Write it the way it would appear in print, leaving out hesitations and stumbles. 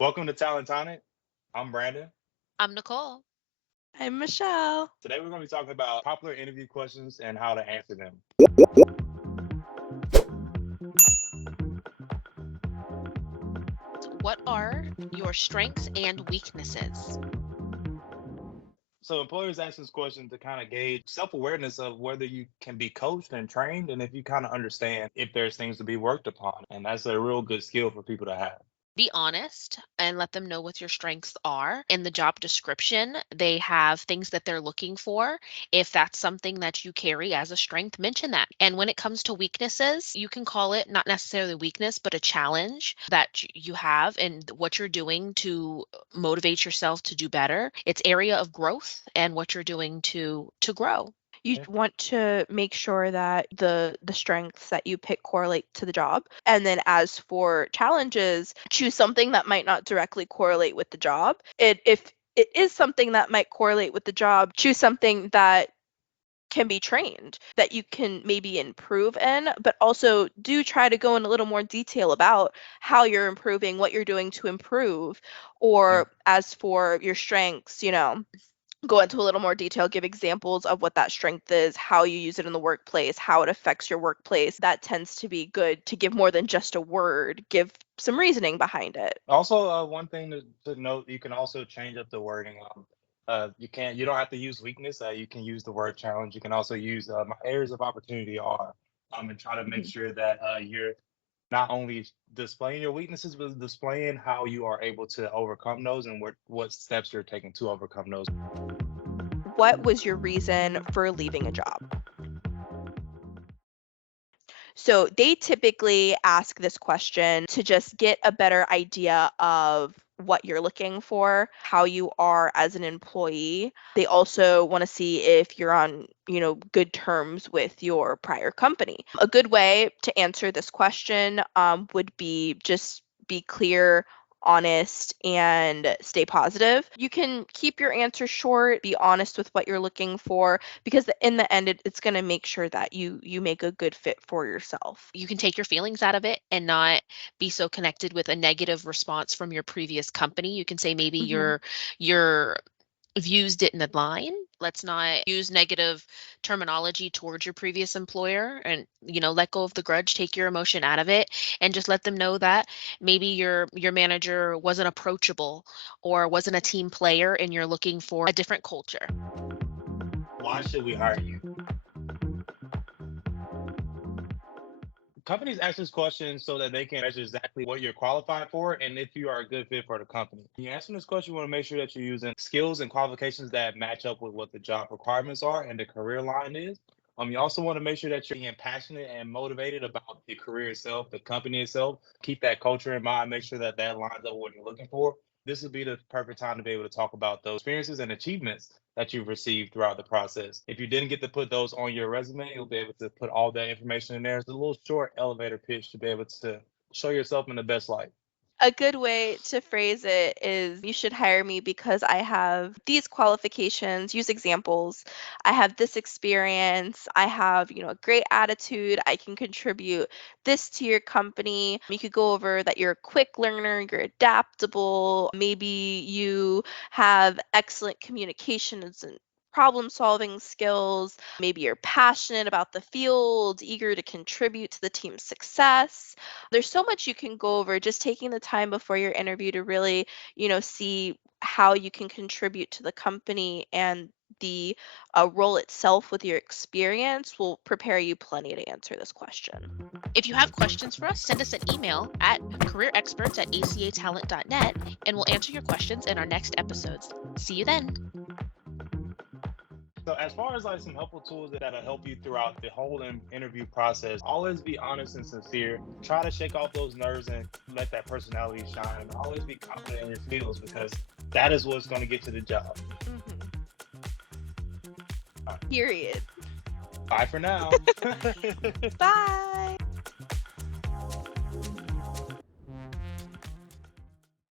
Welcome to Talent Tonic. I'm Brandon. I'm Nicole. I'm Michelle. Today we're going to be talking about popular interview questions and how to answer them. What are your strengths and weaknesses? So employers ask this question to kind of gauge self-awareness of whether you can be coached and trained and if you kind of understand if there's things to be worked upon. And that's a real good skill for people to have. Be honest and let them know what your strengths are. In the job description, they have things that they're looking for. If that's something that you carry as a strength, mention that. And when it comes to weaknesses, you can call it not necessarily weakness, but a challenge that you have and what you're doing to motivate yourself to do better. It's area of growth and what you're doing to grow. You Yeah. want to make sure that the strengths that you pick correlate to the job. And then as for challenges, choose something that might not directly correlate with the job. If it is something that might correlate with the job, choose something that can be trained, that you can maybe improve in, but also do try to go in a little more detail about how you're improving, what you're doing to improve. Yeah. Or as for your strengths, go into a little more detail, give examples of what that strength is, how you use it in the workplace, how it affects your workplace. That tends to be good to give more than just a word, give some reasoning behind it. Also, one thing to note, you can also change up the wording. You don't have to use weakness. You can use the word challenge. You can also use my areas of opportunity are, and try to make Mhm. sure that you're not only displaying your weaknesses, but displaying how you are able to overcome those and what steps you're taking to overcome those. What was your reason for leaving a job? So they typically ask this question to just get a better idea of what you're looking for, how you are as an employee. They also want to see if you're on, good terms with your prior company. A good way to answer this question would be just be clear, honest, and stay positive. You can keep your answer short, be honest with what you're looking for, because in the end it's going to make sure that you make a good fit for yourself. You can take your feelings out of it and not be so connected with a negative response from your previous company. You can say maybe Hmm. your views didn't align. Let's not use negative terminology towards your previous employer and let go of the grudge, take your emotion out of it and just let them know that maybe your manager wasn't approachable or wasn't a team player and you're looking for a different culture. Why should we hire you? Companies ask this question so that they can measure exactly what you're qualified for and if you are a good fit for the company. When you're answering this question, you want to make sure that you're using skills and qualifications that match up with what the job requirements are and the career line is. You also want to make sure that you're being passionate and motivated about the career itself, the company itself. Keep that culture in mind. Make sure that that lines up with what you're looking for. This would be the perfect time to be able to talk about those experiences and achievements that you've received throughout the process. If you didn't get to put those on your resume, you'll be able to put all that information in there. It's a little short elevator pitch to be able to show yourself in the best light. A good way to phrase it is you should hire me because I have these qualifications. Use examples. I have this experience. I have, a great attitude. I can contribute this to your company. You could go over that you're a quick learner, you're adaptable. Maybe you have excellent communications and problem solving skills. Maybe you're passionate about the field, eager to contribute to the team's success. There's so much you can go over, just taking the time before your interview to really, see how you can contribute to the company, and the role itself with your experience will prepare you plenty to answer this question. If you have questions for us, send us an email at careerexperts@acatalent.net and we'll answer your questions in our next episodes. See you then. So, as far as like some helpful tools that'll help you throughout the whole interview process, always be honest and sincere. Try to shake off those nerves and let that personality shine. And always be confident in your skills because that is what's going to get you the job. Hmm. All right. Period. Bye for now. Bye.